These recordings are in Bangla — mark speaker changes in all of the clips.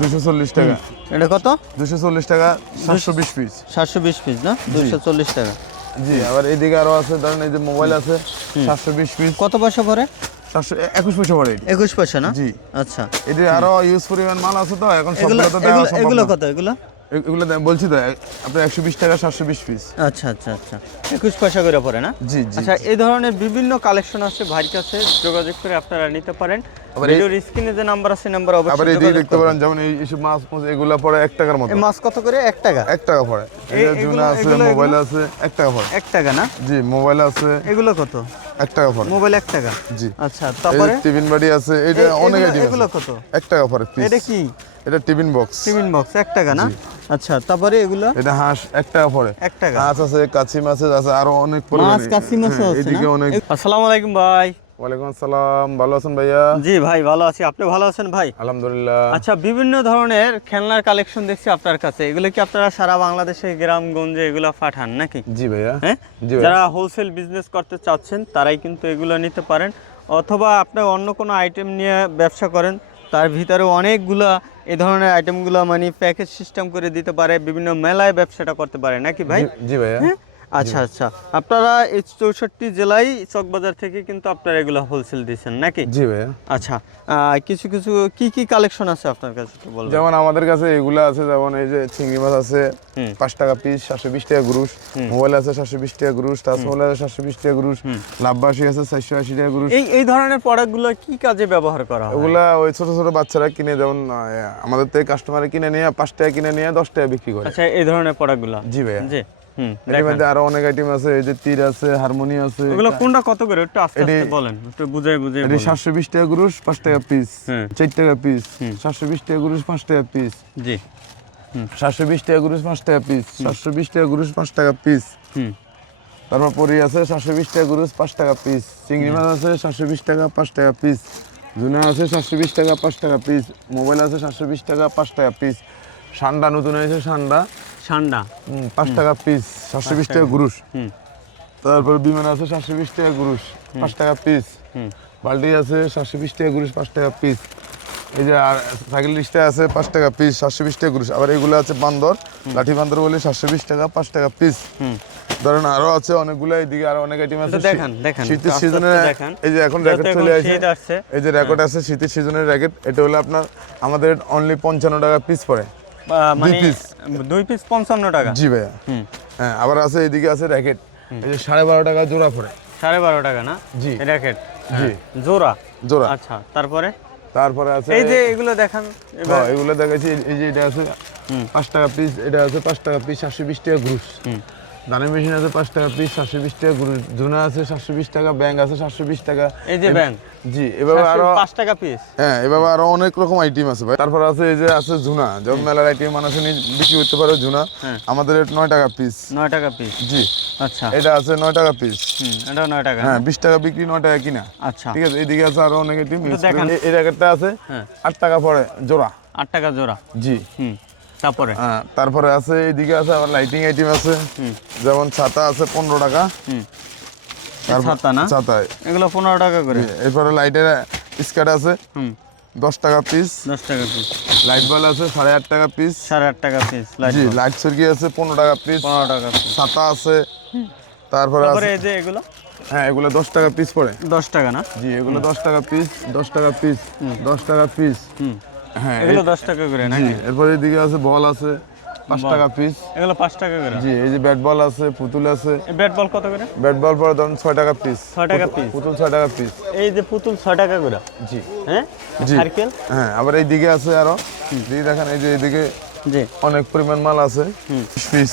Speaker 1: দুশো চল্লিশ টাকা।
Speaker 2: এটা কত?
Speaker 1: দুশো চল্লিশ টাকা সাতশো বিশ পিস
Speaker 2: সাতশো বিশ পিস না? দুশো চল্লিশ টাকা।
Speaker 1: জি আবার এইদিকে আরও আছে ধরেন এই যে মোবাইল আছে সাতশো বিশ পিস
Speaker 2: কত পয়সা পরে
Speaker 1: সাতশো একুশ পয়সা পড়ে
Speaker 2: একুশ পয়সা না?
Speaker 1: জি।
Speaker 2: আচ্ছা।
Speaker 1: এটি আরও ইউজ পরিমাণ মাল আছে তো এখন
Speaker 2: এগুলো। কত এগুলো?
Speaker 1: এগুলো বলছি তো আপনার একশো বিশ টাকা সাতশো বিশ পিস
Speaker 2: আচ্ছা আচ্ছা আচ্ছা। একুশ পয়সা করে পড়ে না?
Speaker 1: জি জি
Speaker 2: আচ্ছা এই ধরনের বিভিন্ন কালেকশন আছে ভাইয়ের কাছে যোগাযোগ করে আপনারা নিতে পারেন। ভিডিওর স্ক্রিনে যে নাম্বার আছে নাম্বার অবশ্যই
Speaker 1: এইদিকে
Speaker 2: যোগাযোগ
Speaker 1: দেখতে পারেন যেমন এই মাছ মাছ এগুলো পড়ে এক টাকার মতো।
Speaker 2: মাছ কত করে? এক টাকা?
Speaker 1: এক টাকা পড়ে। এই জুনা আছে মোবাইল আছে এক টাকা পড়ে।
Speaker 2: এক টাকা না?
Speaker 1: জি মোবাইল আছে
Speaker 2: এগুলো কত?
Speaker 1: এক টাকা পড়ে।
Speaker 2: মোবাইল এক টাকা?
Speaker 1: জি।
Speaker 2: আচ্ছা তারপরে?
Speaker 1: টিফিন বাড়ি আছে এটা অনেক
Speaker 2: এগুলো-
Speaker 1: আইটেম
Speaker 2: এগুলো কত?
Speaker 1: এক টাকা পড়ে
Speaker 2: এটা কি?
Speaker 1: এটা টিফিন বক্স
Speaker 2: সিমেন্ট বক্স এক টাকা না? আচ্ছা তারপরে এগুলো?
Speaker 1: এটা হাঁস এক টাকা পড়ে
Speaker 2: এক টাকা
Speaker 1: মাছ আছে কাছি মাছ আছে আরও অনেক
Speaker 2: মাছ কাশি মাছও
Speaker 1: হ্যাঁ,
Speaker 2: আছে
Speaker 1: এদিকে অনেক
Speaker 2: আসসালামু আলাইকুম ভাই।
Speaker 1: ওয়ালাইকুম আসসালাম ভালো আছেন ভাইয়া?
Speaker 2: জি ভাই ভালো আছি। আপনি ভালো আছেন ভাই?
Speaker 1: আলহামদুলিল্লাহ।
Speaker 2: আচ্ছা বিভিন্ন ধরনের খেলনার কালেকশন দেখছি আপনার কাছে। এগুলো কি আপনারা সারা বাংলাদেশে গ্রামগঞ্জে এগুলো পাঠান নাকি?
Speaker 1: জি ভাইয়া।
Speaker 2: হ্যাঁ? যারা হোলসেল বিজনেস করতে চাচ্ছেন তারাই কিন্তু এগুলো নিতে পারেন। অথবা আপনি অন্য কোনো আইটেম নিয়ে ব্যবসা করেন তার ভিতরে অনেকগুলা এই ধরনের আইটেমগুলো মানে প্যাকেজ সিস্টেম করে দিতে পারে বিভিন্ন মেলায় ব্যবসাটা করতে পারে নাকি ভাই?
Speaker 1: জি-
Speaker 2: হ্যাঁ? আচ্ছা আচ্ছা। আপনারা এই চৌষট্টি জেলায় চকবাজার থেকে কিন্তু আপনারা এগুলো হোলসেল দিচ্ছেন নাকি?
Speaker 1: জি ভাইয়া।
Speaker 2: আচ্ছা কিছু কিছু কি কি কালেকশন আছে আপনার কাছে একটু বলবেন?
Speaker 1: যেমন আমাদের কাছে এগুলা আছে যেমন এই যে চিংড়ি মাছ আছে পাঁচ টাকা পিস সাতশো বিশ টাকা গ্রুশ। মোবাইল আছে সাতশো বিশ টাকা গ্রুশ মোবাইল আছে সাতশো বিশ টাকা গ্রুশ লাভবাসী আছে চারশো আশি টাকা গ্রুশ।
Speaker 2: এই এই ধরনের প্রোডাক্টগুলো কি কাজে ব্যবহার করা হয়?
Speaker 1: ওগুলা ওই ছোট ছোট বাচ্চারা কিনে যেমন আমাদের থেকে কাস্টমারে কিনে নিয়ে পাঁচ টাকা কিনে নিয়ে দশ টাকা বিক্রি করে।
Speaker 2: আচ্ছা এই ধরনের প্রোডাক্টগুলো
Speaker 1: জি ভাইয়া।
Speaker 2: জি।
Speaker 1: এর মধ্যে আরও অনেক আইটেম আছে এই যে তীর আছে হারমোনি আছে
Speaker 2: ওগুলো কোনটা কত করে? একটু আস্তে আস্তে বলেন একটু বুঝাই বুঝাই
Speaker 1: এটি
Speaker 2: বলেন।
Speaker 1: টাকা গ্রুশ পাঁচ টাকা পিস। টাকা টাকা টাকা
Speaker 2: জি।
Speaker 1: টাকা টাকা টাকা টাকা
Speaker 2: হুম।
Speaker 1: তারপর পরি আছে সাতশো বিশ টাকা গ্রুশ পাঁচ টাকা পিস চিংড়ি মাছ আছে সাতশো বিশ টাকা পাঁচ টাকা পিস জুনা আছে সাতশো বিশ টাকা পাঁচ টাকা পিস মোবাইল আছে সাতশো বিশ টাকা পাঁচ টাকা পিস সান্ডা নতুন হয়েছে সান্ডা।
Speaker 2: ঠান্ডা
Speaker 1: পাঁচ টাকা পিস সাতশো বিশ টাকা
Speaker 2: হুম।
Speaker 1: তারপর বিমান আছে সাতশো বিশ টাকা গ্রুশ পাঁচ টাকা পিস
Speaker 2: হুম।
Speaker 1: বাল্টি আছে সাতশো বিশ টাকা গ্রুশ পাঁচ টাকা পিস এই যে আর সাইকেল লিস্টে আছে পাঁচ টাকা পিস সাতশো বিশ টাকা গ্রুশ। আবার এগুলো আছে বান্দর লাঠি বান্দর বলে সাতশো বিশ টাকা পাঁচ টাকা পিস
Speaker 2: হুম।
Speaker 1: ধরেন আরও আছে অনেকগুলো এইদিকে আরও অনেক আইটেম আছে।
Speaker 2: দেখান, দেখান,
Speaker 1: শীতের সিজনে এই যে এখন র্যাকেট চলে আসে
Speaker 2: আসছে।
Speaker 1: এই যে র্যাকেট আছে শীতের সিজনের র্যাকেট এটা হলো আপনার আমাদের অনলি পঞ্চান্ন টাকা পিস পড়ে।
Speaker 2: মানে দুই পিস পঞ্চান্ন টাকা।
Speaker 1: জি ভাইয়া। হ্যাঁ আবার আছে এইদিকে আছে র্যাকেট এই যে সাড়ে বারো টাকা জোড়া পড়ে
Speaker 2: সাড়ে বারো টাকা না?
Speaker 1: জি।
Speaker 2: র্যাকেট
Speaker 1: জি।
Speaker 2: জোড়া?
Speaker 1: জোড়া।
Speaker 2: আচ্ছা তারপরে?
Speaker 1: তারপরে আছে
Speaker 2: এই যে এগুলো দেখান
Speaker 1: হ্যাঁ, এগুলো দেখাচ্ছি এই- এই যে এটা আছে পাঁচ টাকা পিস এটা আছে পাঁচ টাকা পিস সাতশো বিশ টাকা গ্রুস দানের মেশিন আছে পাঁচ টাকা পিস সাতশো বিশ টাকা জুনা আছে সাতশো বিশ টাকা ব্যাংক আছে সাতশো বিশ টাকা।
Speaker 2: এই যে ব্যাংক
Speaker 1: জি এভাবে আরও
Speaker 2: পাঁচ টাকা পিস
Speaker 1: হ্যাঁ এভাবে আরও অনেক রকম আইটেম আছে ভাই। তারপর আছে এই যে আছে জুনা। যেমন মেলার আইটেম মানুষ বিক্রি করতে পারে জুনা।
Speaker 2: হ্যাঁ।
Speaker 1: আমাদের নয় টাকা পিস
Speaker 2: নয় টাকা পিস
Speaker 1: জি।
Speaker 2: আচ্ছা।
Speaker 1: এটা আছে নয় টাকা পিস
Speaker 2: এটাও নয় টাকা।
Speaker 1: হ্যাঁ বিশ টাকা বিক্রি নয় টাকা কিনা।
Speaker 2: আচ্ছা।
Speaker 1: ঠিক আছে এদিকে আছে আরও অনেক আইটেম। এই র্যাকেটটা আছে
Speaker 2: হ্যাঁ।
Speaker 1: আট টাকা পড়ে জোড়া।
Speaker 2: আট টাকা জোড়া।
Speaker 1: জি।
Speaker 2: হুম। তারপরে?
Speaker 1: হ্যাঁ তারপরে আছে এইদিকে আছে আবার লাইটিং আইটেম আছে।
Speaker 2: হুম।
Speaker 1: যেমন ছাতা আছে পনেরো টাকা।
Speaker 2: হুম।
Speaker 1: তারপর-
Speaker 2: ছাতা না?
Speaker 1: ছাতায়।
Speaker 2: এগুলো পনেরো টাকা করে।
Speaker 1: এরপরে লাইটের স্কার্ট আছে।
Speaker 2: হুম।
Speaker 1: দশ টাকা পিস
Speaker 2: দশ টাকা পিস
Speaker 1: লাইট বল আছে সাড়ে আট টাকা পিস
Speaker 2: সাড়ে আট টাকা পিস লাইট
Speaker 1: জি লাইট সরকি আছে পনেরো টাকা পিস
Speaker 2: পনেরো টাকা
Speaker 1: ছাতা আছে। তারপরে
Speaker 2: তারপরে
Speaker 1: আছে
Speaker 2: এই যে এগুলো?
Speaker 1: হ্যাঁ এগুলো দশ টাকা পিস পড়ে।
Speaker 2: দশ টাকা না?
Speaker 1: জি এগুলো দশ টাকা পিস দশ টাকা পিস দশ টাকা পিস
Speaker 2: হুম।
Speaker 1: হ্যাঁ
Speaker 2: এগুলো দশ টাকা করে নাকি?
Speaker 1: এরপরে এদিকে আছে বল আছে পাঁচ টাকা পিস
Speaker 2: এগুলো পাঁচ টাকা করে?
Speaker 1: জি এই যে ব্যাট বল আছে পুতুল আছে।
Speaker 2: ব্যাট বল কত করে?
Speaker 1: ব্যাট বল পরে ধরুন ছয় টাকা পিস
Speaker 2: ছয় টাকা পিস
Speaker 1: পুতুল ছয় টাকা পিস
Speaker 2: এই যে পুতুল ছয় টাকা করে?
Speaker 1: জি।
Speaker 2: হ্যাঁ?
Speaker 1: জি।
Speaker 2: সার্কেল?
Speaker 1: হ্যাঁ আবার এই দিকে আছে আরও। দিকে দেখেন এই যে এইদিকে
Speaker 2: জি।
Speaker 1: অনেক পরিমাণ মাল আছে। পিস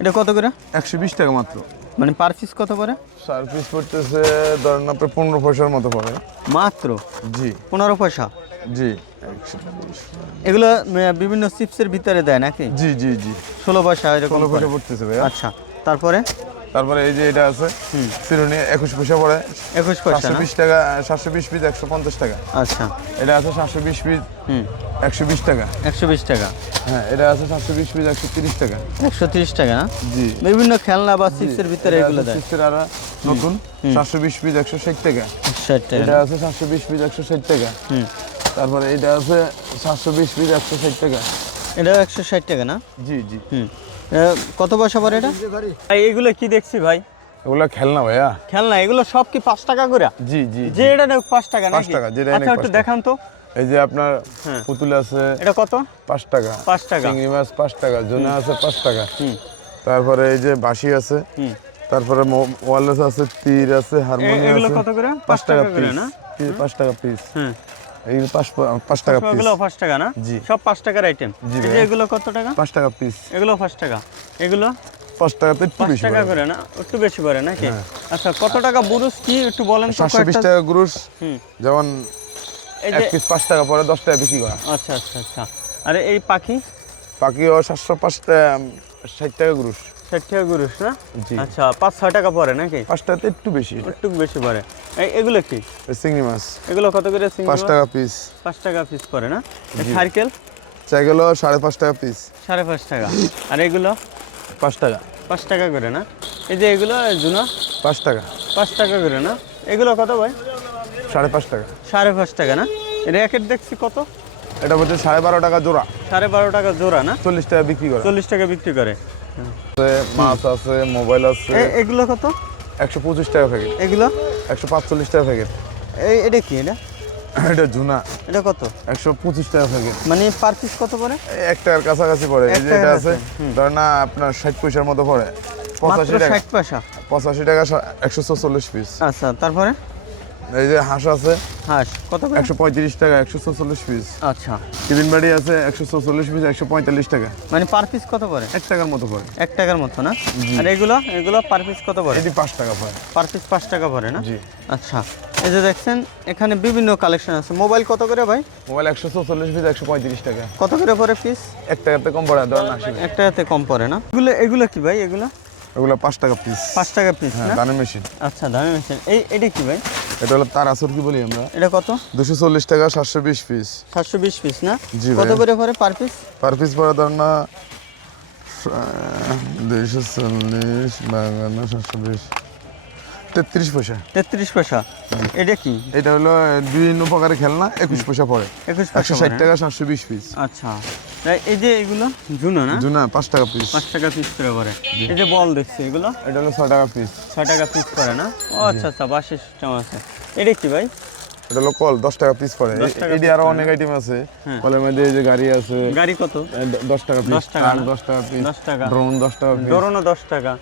Speaker 2: এটা কত করে?
Speaker 1: একশো বিশ টাকা মাত্র।
Speaker 2: মানে পার পিস কত করে
Speaker 1: পার পিস পড়তেছে ধরেন আপনার পনেরো পয়সার মতো পড়ে।
Speaker 2: মাত্র?
Speaker 1: জি।
Speaker 2: পনেরো পয়সা?
Speaker 1: জি
Speaker 2: এগুলো বিভিন্ন চিপসের ভিতরে দেয় নাকি?
Speaker 1: জি জি জি।
Speaker 2: ষোলো পয়সা এরকম
Speaker 1: ষোলো পয়সা পড়তেছে
Speaker 2: আচ্ছা তারপরে?
Speaker 1: তারপরে এই যে এটা আছে সিরোনি একুশ পয়সা পড়ে।
Speaker 2: একুশ পয়সা
Speaker 1: সাতশো বিশ টাকা সাতশো বিশ পিস একশো পঞ্চাশ টাকা।
Speaker 2: আচ্ছা।
Speaker 1: এটা আছে সাতশো বিশ পিস
Speaker 2: হুম।
Speaker 1: একশো বিশ টাকা।
Speaker 2: একশো বিশ টাকা?
Speaker 1: হ্যাঁ এটা আছে সাতশো বিশ পিস একশো তিরিশ টাকা।
Speaker 2: একশো তিরিশ টাকা না?
Speaker 1: জি।
Speaker 2: বিভিন্ন খেলনা বা চিপসের ভিতরে এগুলো
Speaker 1: সিক্সের আর নতুন সাতশো বিশ পিস একশো ষাট টাকা।
Speaker 2: ষাট টাকা।
Speaker 1: এটা আছে সাতশো বিশ পিস একশো ষাট টাকা।
Speaker 2: হুম।
Speaker 1: তারপরে এটা আছে সাতশো বিশ পিস একশো ষাট টাকা।
Speaker 2: এটাও একশো ষাট টাকা না?
Speaker 1: জি জি।
Speaker 2: হুম। কত পয়সা পড়ে এটা? ভাই এগুলো কি দেখছি ভাই?
Speaker 1: এগুলো খেলনা ভাইয়া।
Speaker 2: খেলনা এগুলো সব কি পাঁচ টাকা করে?
Speaker 1: জি জি
Speaker 2: যে এটা পাঁচ টাকা
Speaker 1: পাঁচ টাকা, যেটা
Speaker 2: আচ্ছা একটু দেখান তো।
Speaker 1: এই যে আপনার
Speaker 2: হ্যাঁ।
Speaker 1: পুতুল আছে
Speaker 2: এটা কত?
Speaker 1: পাঁচ টাকা।
Speaker 2: পাঁচ টাকা।
Speaker 1: চিংড়ি মাছ পাঁচ টাকা জোনা আছে পাঁচ টাকা। তারপরে এই যে বাঁশি আছে
Speaker 2: হুম।
Speaker 1: তারপরে ওয়ারলেস আছে তীর আছে হারমোনিয়াম
Speaker 2: এগুলো
Speaker 1: আছে।
Speaker 2: কত করে?
Speaker 1: পাঁচ টাকা পিস পাঁচ টাকা পিস এইগুলো পাঁচ পাঁচ টাকা পিস
Speaker 2: এগুলো পাঁচ টাকা না?
Speaker 1: জি।
Speaker 2: সব পাঁচ টাকার আইটেম
Speaker 1: জি
Speaker 2: এই যে
Speaker 1: ভাইয়া।
Speaker 2: এগুলো কত টাকা?
Speaker 1: পাঁচ টাকা পিস
Speaker 2: এগুলো পাঁচ টাকা। এগুলো?
Speaker 1: পাঁচ টাকাতে একটু বেশি
Speaker 2: টাকা করে না? একটু বেশি করে নাকি? আচ্ছা কত টাকা বুরুস কি? একটু বলেন তো
Speaker 1: সাতশো বিশ
Speaker 2: কয়েকটা।
Speaker 1: টাকা গ্রুস
Speaker 2: হুম।
Speaker 1: যেমন এক পিস পাঁচ টাকা পরে দশ টাকা বিক্রি করা।
Speaker 2: আচ্ছা আচ্ছা আচ্ছা। আরে এই পাখি?
Speaker 1: সাতশো পাঁচ টাকা ষাট টাকা গ্রুস
Speaker 2: ষাট টাকা গুরুস না? আচ্ছা পাঁচ ছয় টাকা পরে নাকি?
Speaker 1: পাঁচ টাকাতে একটু বেশি
Speaker 2: একটু বেশি পরে। এগুলো কি?
Speaker 1: চিংড়ি মাছ।
Speaker 2: এগুলো কত করে চিংড়ি
Speaker 1: পাঁচ টাকা পিস
Speaker 2: পাঁচ টাকা পিস পড়ে না? সার্কেল?
Speaker 1: চাই সাড়ে পাঁচ টাকা পিস
Speaker 2: সাড়ে পাঁচ টাকা। আর এগুলো?
Speaker 1: পাঁচ টাকা।
Speaker 2: পাঁচ টাকা করে না? এই যে এগুলো জুনা?
Speaker 1: পাঁচ টাকা।
Speaker 2: পাঁচ টাকা করে না? এগুলো কত ভাই?
Speaker 1: সাড়ে পাঁচ টাকা।
Speaker 2: সাড়ে পাঁচ টাকা না? র্যাকেট দেখছি কত?
Speaker 1: এটা বলছে সাড়ে বারো টাকা জোড়া।
Speaker 2: সাড়ে বারো টাকা জোড়া না?
Speaker 1: চল্লিশ টাকা বিক্রি করে।
Speaker 2: চল্লিশ টাকা বিক্রি করে।
Speaker 1: মাছ আছে মোবাইল আছে।
Speaker 2: এগুলো কত?
Speaker 1: একশো পঁচিশ টাকা প্যাকেট
Speaker 2: এগুলো?
Speaker 1: একশো পাঁচচল্লিশ টাকা প্যাকেট
Speaker 2: এই এটা কি এটা?
Speaker 1: এটা জুনা।
Speaker 2: এটা কত?
Speaker 1: একশো পঁচিশ টাকা প্যাকেট
Speaker 2: মানে পার পিস কত পড়ে?
Speaker 1: এক টাকার কাছাকাছি পড়ে। এই যে এটা আছে ধর না আপনার ষাট পয়সার মতো পড়ে। পঁচাশি টাকা।
Speaker 2: ষাট পয়সা।
Speaker 1: পঁচাশি টাকা একশো চল্লিশ পিস
Speaker 2: আচ্ছা তারপরে?
Speaker 1: এই যে হাঁস আছে
Speaker 2: হাঁস কত করে?
Speaker 1: একশো পঁয়ত্রিশ টাকা একশো চল্লিশ পিস
Speaker 2: আচ্ছা।
Speaker 1: টিফিন বাড়ি আছে একশো চল্লিশ পিস একশো পঁয়তাল্লিশ টাকা।
Speaker 2: মানে পার পিস কত পড়ে?
Speaker 1: এক টাকার মতো পড়ে।
Speaker 2: এক টাকার মতো না? আর এগুলো এগুলো পার পিস কত পড়ে?
Speaker 1: এটি পাঁচ টাকা পড়ে।
Speaker 2: পার পিস পাঁচ টাকা পড়ে না?
Speaker 1: জি।
Speaker 2: আচ্ছা। এই যে দেখছেন এখানে বিভিন্ন কালেকশন আছে। মোবাইল কত করে ভাই?
Speaker 1: মোবাইল একশো চল্লিশ পিস একশো পঁয়ত্রিশ টাকা।
Speaker 2: কত করে পড়ে পিস
Speaker 1: এক টাকাতে কম পড়ে ধরেন আশি
Speaker 2: এক টাকাতে কম পড়ে না? এগুলো এগুলো কি ভাই এগুলো?
Speaker 1: ওগুলো পাঁচ টাকা পিস
Speaker 2: পাঁচ টাকা পিস
Speaker 1: হ্যাঁ
Speaker 2: না?
Speaker 1: মেশিন
Speaker 2: আচ্ছা দামি মেশিন এই এটা কি ভাই?
Speaker 1: এটা হলো তার বলি আমরা।
Speaker 2: এটা কত?
Speaker 1: দুশো চল্লিশ টাকা সাতশো বিশ পিস
Speaker 2: সাতশো বিশ পিস না? কত করে পড়ে পার পিস
Speaker 1: পার পিস পড়ে ধর না দুইশো চল্লিশ বাগান্ন সাতশো তেত্রিশ পয়সা।
Speaker 2: তেত্রিশ পয়সা। এটা কি?
Speaker 1: এটা হলো বিভিন্ন প্রকারের খেলনা একুশ পয়সা পড়ে।
Speaker 2: একুশ
Speaker 1: একশো ষাট টাকা সাতশো বিশ পিস
Speaker 2: আচ্ছা। এই যে এগুলো জুনো না?
Speaker 1: জুনা পাঁচ টাকা পিস
Speaker 2: পাঁচ টাকা পিস করে পরে। এই যে বল দেখছি এগুলো।
Speaker 1: এটা হলো ছ টাকা পিস
Speaker 2: ছ টাকা পিস করে না? ও আচ্ছা আচ্ছা বাসের সিস্টেম আছে। এটা কি ভাই?
Speaker 1: এটা হলো কল দশ টাকা পিস পড়ে এটি
Speaker 2: আরও
Speaker 1: অনেক আইটেম আছে।
Speaker 2: হ্যাঁ।
Speaker 1: কলের মধ্যে এই যে গাড়ি আছে
Speaker 2: গাড়ি কত?
Speaker 1: দশ টাকা পিস
Speaker 2: 10 টাকা
Speaker 1: দশ টাকা পিস
Speaker 2: 10 টাকা।
Speaker 1: ড্রোন দশ টাকা পিস
Speaker 2: ডরনো দশ টাকা।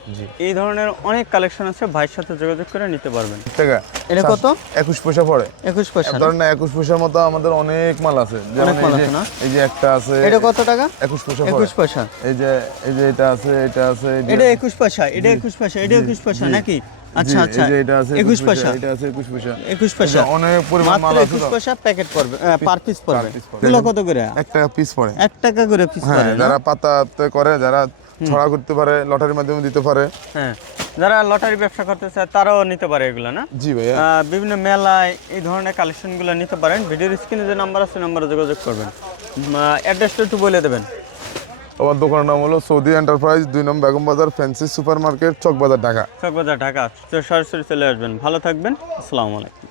Speaker 2: এই ধরনের অনেক কালেকশন আছে ভাইয়ের সাথে যোগাযোগ করে নিতে পারবেন।
Speaker 1: টাকা।
Speaker 2: এটা কত?
Speaker 1: একুশ পয়সা পড়ে।
Speaker 2: একুশ পয়সা?
Speaker 1: ধরেন না একুশ পয়সার মতো আমাদের অনেক মাল আছে। যেমন
Speaker 2: অনেক মাল আছে না?
Speaker 1: এই যে একটা আছে
Speaker 2: এটা কত টাকা?
Speaker 1: একুশ পয়সা
Speaker 2: একুশ পয়সা।
Speaker 1: এই যে এই যে এটা আছে এটা আছে
Speaker 2: এটা একুশ পয়সা এটা একুশ পয়সা এটা একুশ পয়সা নাকি? আচ্ছা
Speaker 1: এই
Speaker 2: আচ্ছা
Speaker 1: যে এটা আছে
Speaker 2: একুশ পয়সা।
Speaker 1: এটা আছে একুশ পয়সা।
Speaker 2: একুশ
Speaker 1: এই
Speaker 2: পয়সা
Speaker 1: অনেক পরিমাণ মাল আছে
Speaker 2: একুশ
Speaker 1: তো।
Speaker 2: পয়সা প্যাকেট পড়বে পার পিস পড়বে। এগুলো কত করে?
Speaker 1: এক টাকা পিস পড়ে।
Speaker 2: এক টাকা করে পিস
Speaker 1: হ্যাঁ
Speaker 2: পড়ে
Speaker 1: যারা পাতাতে করে যারা ছড়া করতে পারে লটারির মাধ্যমে দিতে পারে।
Speaker 2: হ্যাঁ যারা লটারি ব্যবসা করতে চায় তারাও নিতে পারে এগুলো না?
Speaker 1: জি ভাইয়া।
Speaker 2: বিভিন্ন মেলায় এই ধরনের কালেকশনগুলো নিতে পারেন। ভিডিওর স্ক্রিনে যে নাম্বার আছে নাম্বারে যোগাযোগ করবেন। অ্যাড্রেসটা একটু বলে দেবেন।
Speaker 1: আমার দোকানের নাম হলো সৌদি এন্টারপ্রাইজ, দুই number Begum Bazar, fancy supermarket Chawkbazar Dhaka.
Speaker 2: Chawkbazar Dhaka. সরাসরি চলে আসবেন। ভালো থাকবেন। আসসালামু আলাইকুম।